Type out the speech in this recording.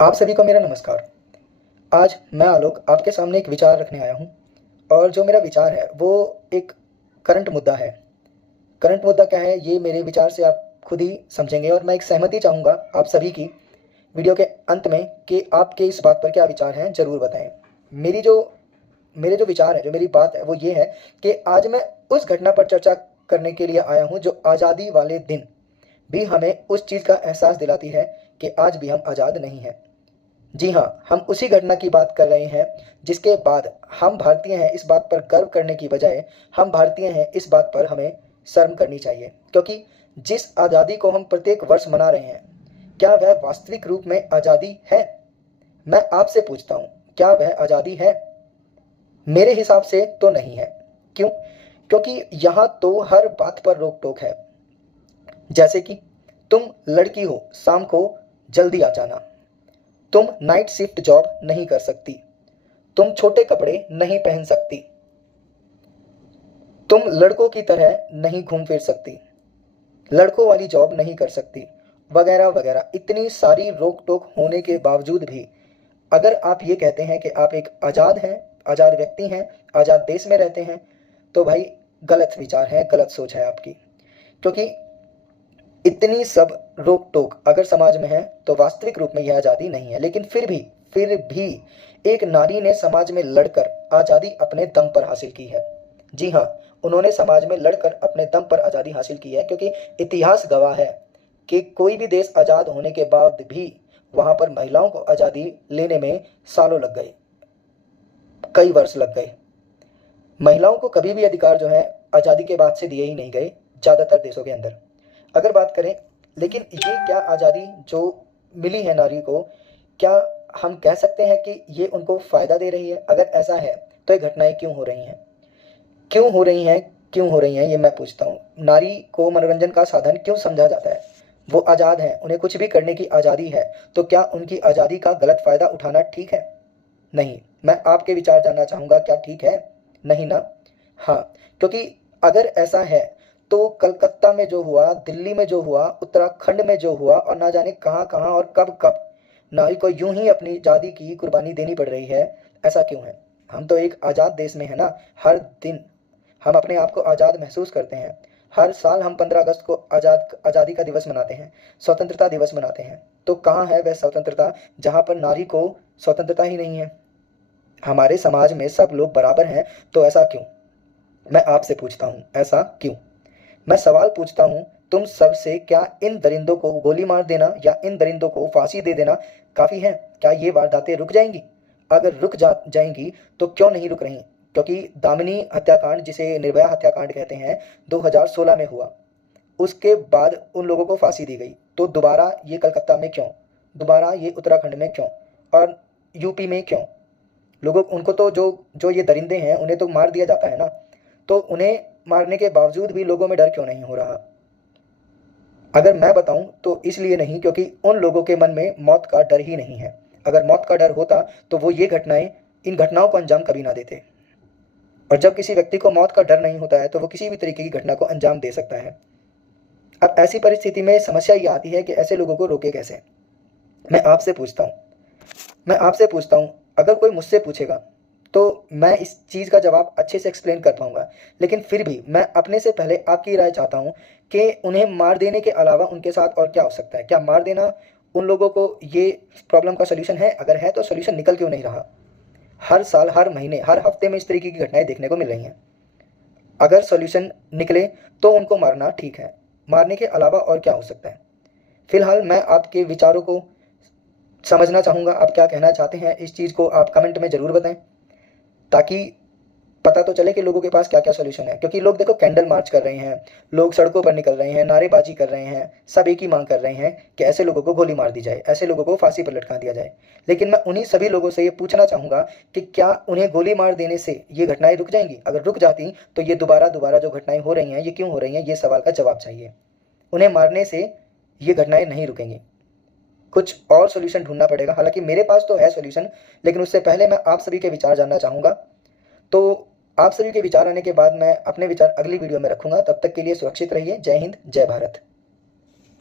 आप सभी को मेरा नमस्कार। आज मैं आलोक आपके सामने एक विचार रखने आया हूँ और जो मेरा विचार है वो एक करंट मुद्दा है। करंट मुद्दा क्या है ये मेरे विचार से आप खुद ही समझेंगे और मैं एक सहमति चाहूँगा आप सभी की वीडियो के अंत में कि आपके इस बात पर क्या विचार हैं ज़रूर बताएं। मेरी जो मेरे जो विचार है, जो मेरी बात है वो ये है कि आज मैं उस घटना पर चर्चा करने के लिए आया हूँ जो आज़ादी वाले दिन भी हमें उस चीज़ का एहसास दिलाती है कि आज भी हम आज़ाद नहीं हैं। जी हाँ, हम उसी घटना की बात कर रहे हैं जिसके बाद हम भारतीय हैं इस बात पर गर्व करने की बजाय हम भारतीय हैं इस बात पर हमें शर्म करनी चाहिए, क्योंकि जिस आज़ादी को हम प्रत्येक वर्ष मना रहे हैं क्या वह वास्तविक रूप में आज़ादी है? मैं आपसे पूछता हूँ, क्या वह आज़ादी है? मेरे हिसाब से तो नहीं है। क्यों? क्योंकि यहाँ तो हर बात पर रोक टोक है। जैसे कि तुम लड़की हो, शाम को जल्दी आ जाना, तुम नाइट शिफ्ट जॉब नहीं कर सकती, तुम छोटे कपड़े नहीं पहन सकती, तुम लड़कों की तरह नहीं घूम फिर सकती, लड़कों वाली जॉब नहीं कर सकती, वगैरह वगैरह। इतनी सारी रोक टोक होने के बावजूद भी अगर आप ये कहते हैं कि आप एक आज़ाद हैं, आज़ाद व्यक्ति हैं, आज़ाद देश में रहते हैं, तो भाई गलत विचार है, गलत सोच है आपकी। क्योंकि इतनी सब रोक टोक अगर समाज में है तो वास्तविक रूप में यह आज़ादी नहीं है। लेकिन फिर भी एक नारी ने समाज में लड़कर आज़ादी अपने दम पर हासिल की है। जी हाँ, उन्होंने समाज में लड़कर अपने दम पर आज़ादी हासिल की है, क्योंकि इतिहास गवाह है कि कोई भी देश आज़ाद होने के बाद भी वहाँ पर महिलाओं को आज़ादी लेने में सालों लग गए, कई वर्ष लग गए। महिलाओं को कभी भी अधिकार जो है आज़ादी के बाद से दिए ही नहीं गए ज़्यादातर देशों के अंदर अगर बात करें। लेकिन ये क्या आज़ादी जो मिली है नारी को, क्या हम कह सकते हैं कि ये उनको फ़ायदा दे रही है? अगर ऐसा है तो ये घटनाएं क्यों हो रही हैं? क्यों हो रही हैं? क्यों हो रही हैं ये मैं पूछता हूँ। नारी को मनोरंजन का साधन क्यों समझा जाता है? वो आज़ाद हैं, उन्हें कुछ भी करने की आज़ादी है, तो क्या उनकी आज़ादी का गलत फ़ायदा उठाना ठीक है? नहीं। मैं आपके विचार जानना चाहूँगा, क्या ठीक है? नहीं ना? हाँ, क्योंकि अगर ऐसा है तो कलकत्ता में जो हुआ, दिल्ली में जो हुआ, उत्तराखंड में जो हुआ और ना जाने कहाँ-कहाँ और कब-कब नारी को यूं ही अपनी आज़ादी की कुर्बानी देनी पड़ रही है, ऐसा क्यों है? हम तो एक आज़ाद देश में है ना। हर दिन हम अपने आप को आज़ाद महसूस करते हैं। हर साल हम 15 अगस्त को आज़ादी का दिवस मनाते हैं, स्वतंत्रता दिवस मनाते हैं। तो कहाँ है वह स्वतंत्रता जहाँ पर नारी को स्वतंत्रता ही नहीं है? हमारे समाज में सब लोग बराबर हैं, तो ऐसा क्यों? मैं आपसे पूछता हूँ, ऐसा क्यों? मैं सवाल पूछता हूँ तुम सबसे, क्या इन दरिंदों को गोली मार देना या इन दरिंदों को फांसी दे देना काफ़ी है? क्या ये वारदातें रुक जाएंगी? अगर रुक जाएंगी तो क्यों नहीं रुक रही? क्योंकि दामिनी हत्याकांड, जिसे निर्भया हत्याकांड कहते हैं, 2016 में हुआ। उसके बाद उन लोगों को फांसी दी गई, तो दोबारा ये कलकत्ता में क्यों? दोबारा ये उत्तराखंड में क्यों? और यूपी में क्यों? लोगों उनको तो जो जो ये दरिंदे हैं उन्हें तो मार दिया जाता है ना। तो उन्हें मारने के बावजूद भी लोगों में डर क्यों नहीं हो रहा? अगर मैं बताऊं तो इसलिए नहीं, क्योंकि उन लोगों के मन में मौत का डर ही नहीं है। अगर मौत का डर होता तो वो ये घटनाएं, इन घटनाओं को अंजाम कभी ना देते। और जब किसी व्यक्ति को मौत का डर नहीं होता है तो वो किसी भी तरीके की घटना को अंजाम दे सकता है। अब ऐसी परिस्थिति में समस्या ये आती है कि ऐसे लोगों को रोके कैसे? मैं आपसे पूछता हूँ मैं आपसे पूछता हूँ, अगर कोई मुझसे पूछेगा तो मैं इस चीज़ का जवाब अच्छे से एक्सप्लेन कर पाऊंगा। लेकिन फिर भी मैं अपने से पहले आपकी राय चाहता हूँ कि उन्हें मार देने के अलावा उनके साथ और क्या हो सकता है? क्या मार देना उन लोगों को ये प्रॉब्लम का सोल्यूशन है? अगर है तो सोल्यूशन निकल क्यों नहीं रहा? हर साल, हर महीने, हर हफ्ते में इस तरीके की घटनाएं देखने को मिल रही हैं। अगर सोल्यूशन निकले तो उनको मारना ठीक है, मारने के अलावा और क्या हो सकता है? फिलहाल मैं आपके विचारों को समझना चाहूँगा, आप क्या कहना चाहते हैं इस चीज़ को आप कमेंट में ज़रूर बताएं, ताकि पता तो चले कि लोगों के पास क्या क्या सोल्यूशन है। क्योंकि लोग देखो कैंडल मार्च कर रहे हैं, लोग सड़कों पर निकल रहे हैं, नारेबाजी कर रहे हैं, सब एक ही मांग कर रहे हैं कि ऐसे लोगों को गोली मार दी जाए, ऐसे लोगों को फांसी पर लटका दिया जाए। लेकिन मैं उन्हीं सभी लोगों से ये पूछना चाहूँगा कि क्या उन्हें गोली मार देने से ये घटनाएं रुक जाएंगी? अगर रुक जाती तो ये दोबारा दोबारा जो घटनाएं हो रही हैं ये क्यों हो रही हैं, ये सवाल का जवाब चाहिए। उन्हें मारने से ये घटनाएं नहीं रुकेंगी, कुछ और सोल्यूशन ढूंढना पड़ेगा। हालांकि मेरे पास तो है सोल्यूशन, लेकिन उससे पहले मैं आप सभी के विचार जानना चाहूँगा। तो आप सभी के विचार आने के बाद मैं अपने विचार अगली वीडियो में रखूंगा। तब तक के लिए सुरक्षित रहिए। जय हिंद, जय भारत।